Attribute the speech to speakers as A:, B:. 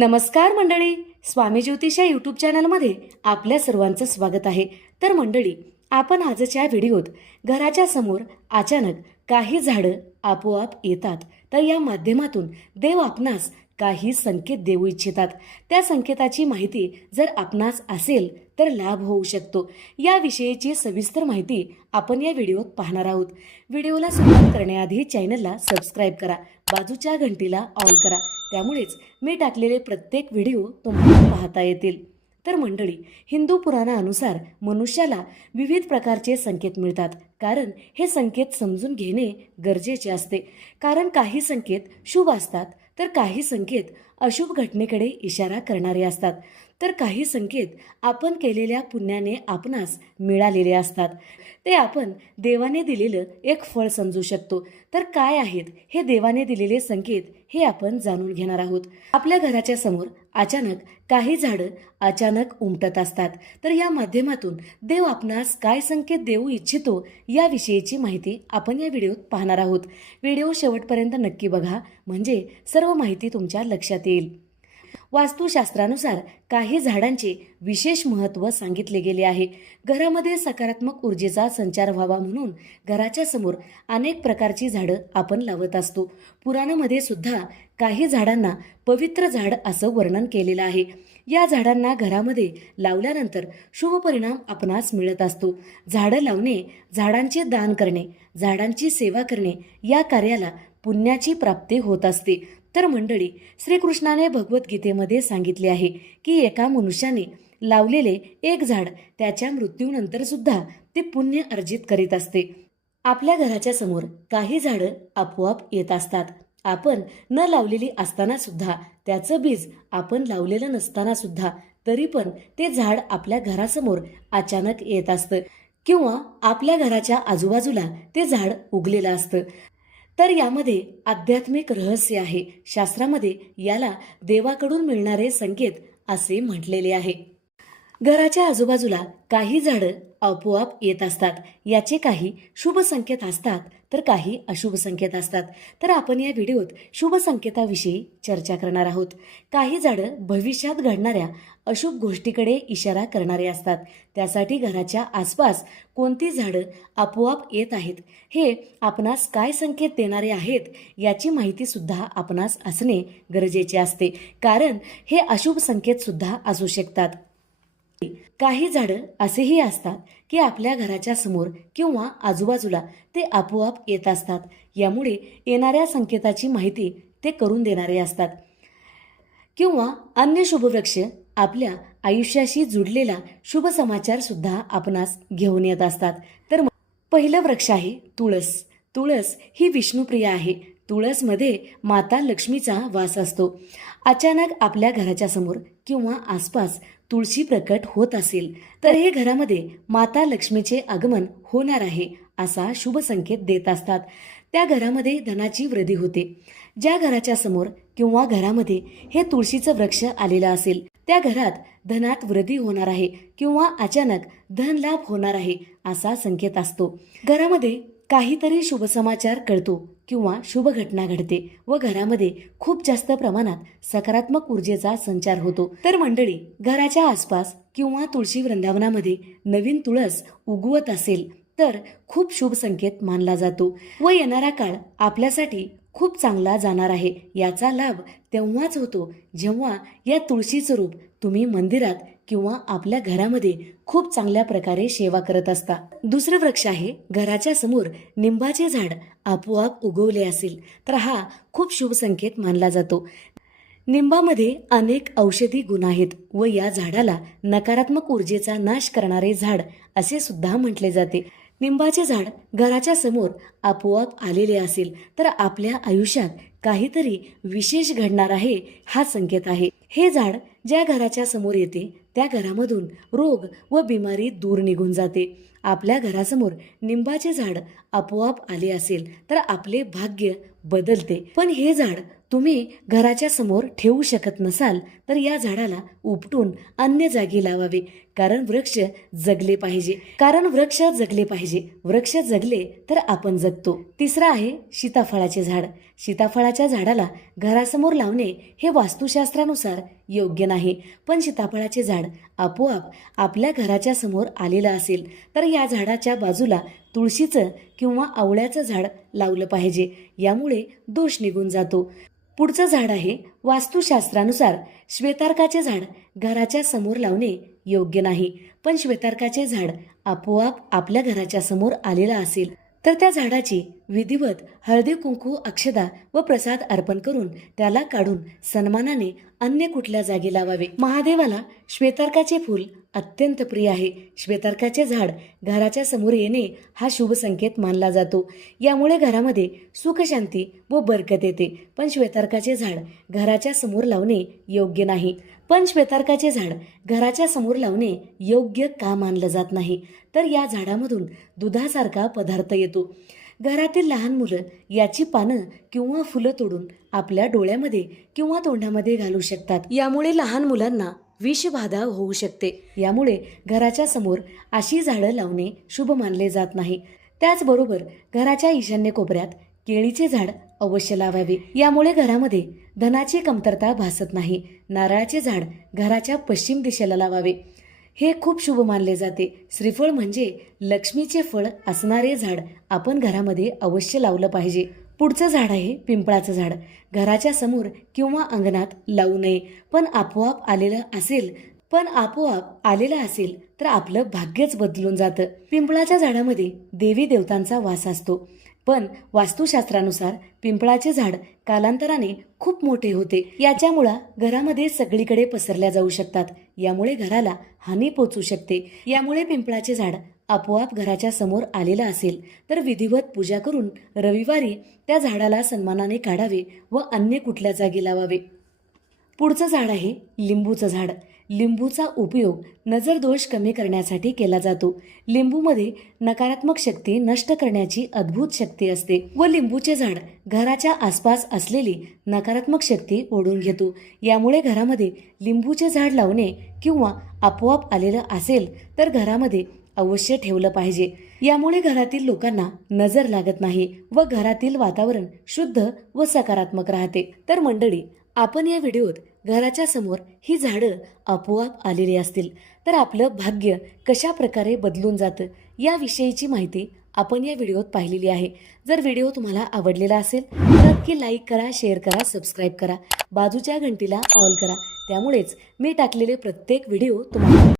A: नमस्कार मंडळी. स्वामी ज्योतिष या यूट्यूब चॅनलमध्ये आपल्या सर्वांचं स्वागत आहे. तर मंडळी आपण आजच्या व्हिडिओत घराच्या समोर अचानक काही झाडं आपोआप येतात. तर या माध्यमातून देव आपणास काही संकेत देऊ इच्छितात. त्या संकेताची माहिती जर आपणास असेल तर लाभ होऊ शकतो. याविषयीची सविस्तर माहिती आपण या व्हिडिओत पाहणार आहोत. व्हिडिओला सुरुवात करण्याआधी चॅनलला सबस्क्राईब करा. बाजूच्या घंटीला ऑल करा. त्यामुळेच मी टाकलेले प्रत्येक व्हिडिओ तुम्हाला पाहता येतील. तर मंडळी हिंदू पुराणानुसार मनुष्याला विविध प्रकारचे संकेत मिळतात. कारण हे संकेत समजून घेणे गरजेचे असते. कारण काही संकेत शुभ असतात तर काही संकेत अशुभ घटनेकडे इशारा करणारे असतात. तर काही संकेत आपण केलेल्या पुण्याने आपणास मिळालेले असतात. ते आपण देवाने दिलेलं एक फळ समजू शकतो. तर काय आहेत हे देवाने दिलेले संकेत हे आपण जाणून घेणार आहोत. आपल्या घराच्या समोर अचानक काही झाडं अचानक उमटत असतात. तर या माध्यमातून देव आपणास काय संकेत देऊ इच्छितो याविषयीची माहिती आपण या व्हिडिओत पाहणार आहोत. व्हिडिओ शेवटपर्यंत नक्की बघा. म्हणजे सर्व माहिती तुमच्या लक्षात येईल. वास्तुशास्त्रानुसार काही झाडांचे विशेष महत्त्व सांगितले गेले आहे. घरामध्ये सकारात्मक ऊर्जेचा संचार व्हावा म्हणून घराच्या समोर अनेक प्रकारची झाडं आपण लावत असतो. पुराणामध्ये सुद्धा काही झाडांना पवित्र झाड असं वर्णन केलेलं आहे. या झाडांना घरामध्ये लावल्यानंतर शुभ परिणाम आपणास मिळत असतो. झाडं लावणे झाडांचे दान करणे झाडांची सेवा करणे या कार्याला पुण्याची प्राप्ती होत असते. तर मंडळी श्रीकृष्णाने भगवद्गीतेमध्ये सांगितले आहे की एका मनुष्याने लावलेले एक झाड त्याच्या मृत्यूनंतर सुद्धा ते पुण्य अर्जित करीत असते. आपल्या घराच्या समोर काही झाडं आपोआप येत असतात. आपण न लावलेली असताना सुद्धा त्याचं बीज आपण लावलेलं नसताना सुद्धा तरी पण ते झाड आपल्या घरासमोर अचानक येत असतं किंवा आपल्या घराच्या आजूबाजूला ते झाड उगलेलं असतं. तर यामध्ये आध्यात्मिक रहस्य आहे. शास्त्रामध्ये याला देवाकडून मिळणारे संकेत असे म्हटलेले आहे. घराच्या आजूबाजूला काही झाडं आपोआप येत असतात. याचे काही शुभ संकेत असतात तर काही अशुभ संकेत असतात. तर आपण या व्हिडिओत शुभ संकेताविषयी चर्चा करणार आहोत. काही झाडं भविष्यात घडणाऱ्या अशुभ गोष्टीकडे इशारा करणारे असतात. त्यासाठी घराच्या आसपास कोणती झाडं आपोआप येत आहेत? हे आपणास काय संकेत देणारे आहेत? याची माहिती सुद्धा आपणास असणे गरजेचे असते. कारण हे अशुभ संकेत सुद्धा असू शकतात. काही झाडं असेही असतात की आपल्या घराच्या समोर किंवा आजूबाजूला ते आपोआप येत असतात. यामुळे येणाऱ्या संकेताची माहिती ते करून देणारे असतात. किंवा अन्य शुभवृक्ष आपल्या आयुष्याशी जुडलेला शुभ समाचार सुद्धा आपणास घेऊन येत असतात. तर पहिलं वृक्ष आहे तुळस. तुळस ही विष्णुप्रिय आहे. तुळसमध्ये माता लक्ष्मीचा वास असतो. अचानक आपल्या घराच्या समोर किंवा आसपास तुळशी प्रकट होत असेल तर हे घरामध्ये माता लक्ष्मीचे आगमन होणार आहे असा शुभ संकेत देत असतात. त्या घरामध्ये धनाची वृद्धी होते. ज्या घराच्या समोर किंवा घरामध्ये हे तुळशीचं वृक्ष आलेलं असेल त्या घरात धनात वृद्धी होणार आहे किंवा अचानक धन लाभ होणार आहे असा संकेत असतो. घरामध्ये काहीतरी शुभ समाचार कळतो. किंवा शुभ घटना घडते व घरामध्ये खूप जास्त प्रमाणात सकारात्मक ऊर्जेचा संचार होतो. तर मंडळी घराच्या आसपास किंवा तुळशी वृंदावनामध्ये नवीन तुळस उगवत असेल तर खूप शुभ संकेत मानला जातो व येणारा काळ आपल्यासाठी खूप चांगला जाणार आहे. याचा लाभ तेव्हाच होतो जेव्हा या तुळशीचं रूप तुम्ही मंदिरात किंवा आपल्या घरामध्ये खूप चांगल्या प्रकारे सेवा करत असता. दुसरं वृक्ष आहे घराच्या समोर निंबाचे झाड आपोआप उगवले असेल तर हा खूप शुभ संकेत मानला जातो. निंबामध्ये अनेक औषधी गुण आहेत व या झाडाला नकारात्मक ऊर्जेचा नाश करणारे झाड असे सुद्धा म्हटले जाते. निंबाचे झाड घराच्या समोर आपोआप आलेले असेल तर आपल्या आयुष्यात काहीतरी विशेष घडणार आहे हा संकेत आहे. हे झाड ज्या घराच्या समोर येते त्या घरामधून रोग व बिमारी दूर निघून जाते. आपल्या घरासमोर निंबाचे झाड आपोआप आले असेल तर आपले भाग्य बदलते. पण हे झाड तुम्ही घराच्या समोर ठेवू शकत नसाल तर या झाडाला उपटून अन्य जागी लावावे. कारण वृक्ष जगले पाहिजे. कारण वृक्ष जगले पाहिजे. वृक्ष जगले तर आपण जगतो. तिसरं आहे सीताफळाचे झाड. सीताफळाच्या झाडाला घरासमोर लावणे हे वास्तुशास्त्रानुसार योग्य नाही. पण सीताफळाचे झाड आपोआप आपल्या घराच्या समोर आलेलं असेल तर या झाडाच्या बाजूला तुळशीचं किंवा आवळ्याचं झाड लावलं पाहिजे. यामुळे दोष निघून जातो. पुढचं झाड आहे वास्तुशास्त्रानुसार श्वेतार्काचे झाड घराच्या समोर लावणे योग्य नाही. पण श्वेतार्काचे झाड आपोआप आपल्या घराच्या समोर आलेलं असेल तर त्या झाडाची विधिवत हळदी कुंकू अक्षदा व प्रसाद अर्पण करून त्याला काढून सन्मानाने अन्य कुठल्या जागी लावावे? महादेवाला श्वेतार्काचे फूल अत्यंत प्रिय आहे. श्वेतार्काचे झाड घराच्या समोर येणे हा शुभ संकेत मानला जातो. यामुळे घरामध्ये सुखशांती व बरकत येते. पण श्वेतार्काचे झाड घराच्या समोर लावणे योग्य नाही. पंचबेतारकाचे झाड घराच्या समोर लावणे योग्य का मानलं जात नाही? तर या झाडामधून दुधासारखा पदार्थ येतो. घरातील लहान मुलं याची पानं किंवा फुलं तोडून आपल्या डोळ्यामध्ये किंवा तोंडामध्ये घालू शकतात. यामुळे लहान मुलांना विषबाधा होऊ शकते. यामुळे घराच्या समोर अशी झाडं लावणे शुभ मानले जात नाही. त्याचबरोबर घराच्या ईशान्य कोपऱ्यात केळीचे झाड अवश्य लावावे. यामुळे घरामध्ये धनाची कमतरता भासत नाही. नारळाचे झाड घराच्या पश्चिम दिशेला लावावे. हे खूप शुभ मानले जाते. श्रीफळ म्हणजे लक्ष्मीचे फळ असणारे झाड आपण घरामध्ये अवश्य लावलं पाहिजे. पुढचं झाड आहे पिंपळाचं झाड. घराच्या समोर किंवा अंगणात लावू नये. पण आपोआप आलेलं असेल पण आपोआप आलेलं असेल तर आपलं भाग्यच बदलून जातं. पिंपळाच्या झाडामध्ये देवी देवतांचा वास असतो. पण वास्तुशास्त्रानुसार पिंपळाचे झाड कालांतराने खूप मोठे होते. याच्यामुळं घरामध्ये सगळीकडे पसरल्या जाऊ शकतात. यामुळे घराला हानी पोचू शकते. यामुळे पिंपळाचे झाड आपोआप घराच्या समोर आलेलं असेल. तर विधिवत पूजा करून रविवारी त्या झाडाला सन्मानाने काढावे व अन्य कुठल्या जागी लावावे. पुढचं झाड आहे लिंबूचं झाड. लिंबूचा उपयोग नजर दोष कमी करण्यासाठी केला जातो. लिंबूमध्ये नकारात्मक शक्ती नष्ट करण्याची अद्भुत शक्ती असते व लिंबूचे झाड घराच्या आसपास असलेली नकारात्मक शक्ती ओढून घेतो. यामुळे घरामध्ये लिंबूचे झाड लावणे किंवा आपोआप आलेलं असेल तर घरामध्ये अवश्य ठेवलं पाहिजे. यामुळे घरातील लोकांना नजर लागत नाही व घरातील वातावरण शुद्ध व सकारात्मक राहते. तर मंडळी आपण या व्हिडिओत घराच्या समोर ही झाडं आपोआप आलेली असतील. तर आपलं भाग्य कशा प्रकारे बदलून जातं याविषयीची माहिती आपण या व्हिडिओत पाहिलेली आहे. जर व्हिडिओ तुम्हाला आवडलेला असेल तर नक्की लाईक करा शेअर करा सबस्क्राईब करा. बाजूच्या घंटीला ऑल करा. त्यामुळेच मी टाकलेले प्रत्येक व्हिडिओ तुम्हाला